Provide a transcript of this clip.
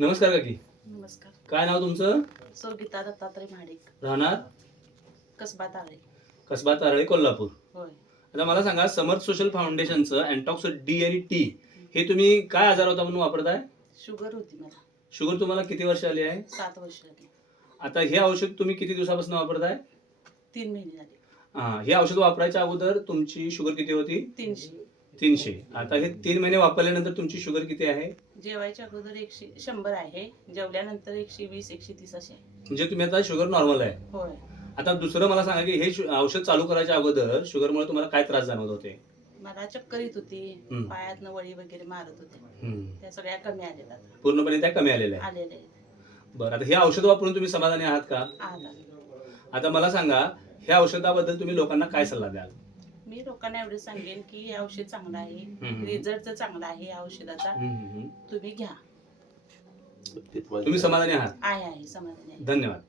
नमस्कार काकी. नमस्कार. काय नाव तुमचं? गीता दत्तात्रय महाडिक, राहणार कसबा ताळे. कसबा तारळी, कोल्हापूर. होय. आता मला सांगा, समर्थ सोशल फाउंडेशनचं अँटॉक्स डी आणि टी हे तुम्ही काय आजार होता म्हणून वापरताय? शुगर होती मला. शुगर तुम्हाला किती वर्ष आली आहे? 7 वर्ष झाली. आता हे औषध तुम्ही किती दिवसापासून वापरताय? 3 महिने झाले. हे औषध वापरायच्या अगोदर तुमची शुगर किती होती? 300. आता हे 3 महिने वापरल्यानंतर तुमची शुगर किती आहे? जेवायच्या अगोदर 100 आहे, जेवल्यानंतर 120-130 असे आहे. म्हणजे तुम्ही आता शुगर नॉर्मल आहे. होय. आता दुसरं मला सांगा की हे औषध चालू करायच्या अगोदर शुगरमुळे तुम्हाला काय त्रास जाणवत होते? मला चक्कर येत होती, पायातनं वळी वगैरे मारत होते. त्या सगळ्या कमी आलेल्या आता. पूर्णपणे त्या कमी आलेल्या आहेत. आलेले आहेत. बरं, आता हे औषध वापरून तुम्ही समाधानी आहात का? आला. आता मला सांगा, ह्या औषधाबद्दल तुम्ही लोकांना काय सल्ला द्याल? मी लोकांना एवढे सांगेन की हे औषध चांगलं आहे, रिझल्ट चांगला आहे या औषधाचा, तुम्ही घ्या. तुम्ही समाधानी आहात? आहे समाधानी आहे. धन्यवाद.